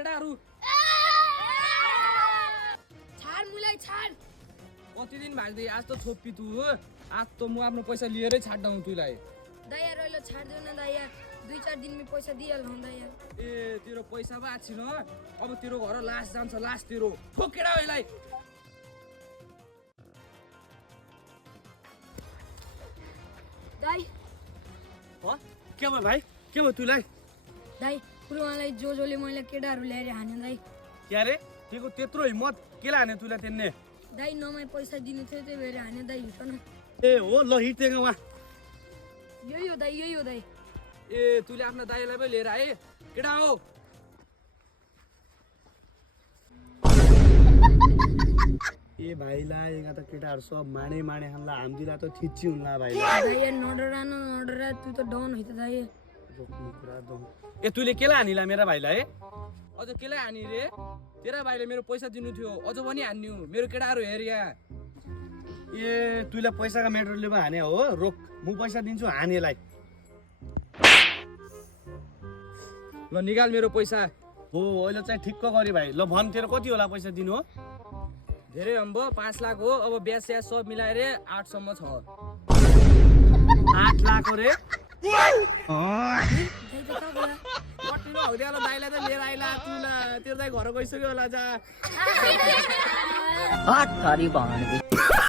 केटाहरु छाड मुलाई छाड कति दिन भाग्दै आज त छोप्पी तु आज त म आफ्नो पैसा लिएरै छाड्दा हुँ तुलाई दाइया रोइलो छाड देऊ न दाइया 2-4 दिन में पैसा दिइहाल्नु दाइया ए तेरो पैसा बा छिन अब तेरो घर लास जान्छ लास तेरो ठोकेडा होइलाई दाइ हो के भयो भाइ के भयो तुलाई दाइ पुरुवालाई जोजोले मैले केटाहरु ल्याएर हान्यो दाइ के रे तेको त्यत्रो हिम्मत केला हाने तुलाई तेन्ने दाइ नमै पैसा दिनु थियो त्यही भएर हान्यो दाइ हिट न ए हो ल हिटेगा वा यही हो दाइ ए तुले आफ्नो दाइलाई पो लिएर आए केटा हो ए भाइलाई यहाँ त केटाहरु सब माने हान्ला हामीलाई त थिच्ची हुन्ला भाइलाई दाइया नडरा तु त डन होइ त दाइ रोक्नु कुरा दम ए तुले केला हानिला मेरा भाइलाई अझ केला हानि रे तेरा भाइले मेरो पैसा दिनु थियो अझ पनि हान्नु मेरो केटाहरु हेर यहाँ ए तुले पैसाको मेटरले पो हाने हो रोक म पैसा दिन्छु हानेलाई ल निकाल मेरो पैसा हो अहिले चाहिँ ठिक्क गरे भाइ ल भन तेरो कति होला पैसा दिनु हो धेरै अम्बो 5 लाख हो अब ब्याज स्याज सब मिलाएर 8 सम्म छ 8 लाख हो रे कति न हुँदै होला दाइलाई त लिएर आइला तुला तेरो दाइ घर गइसक्यो होला जा हात थरी भन्नु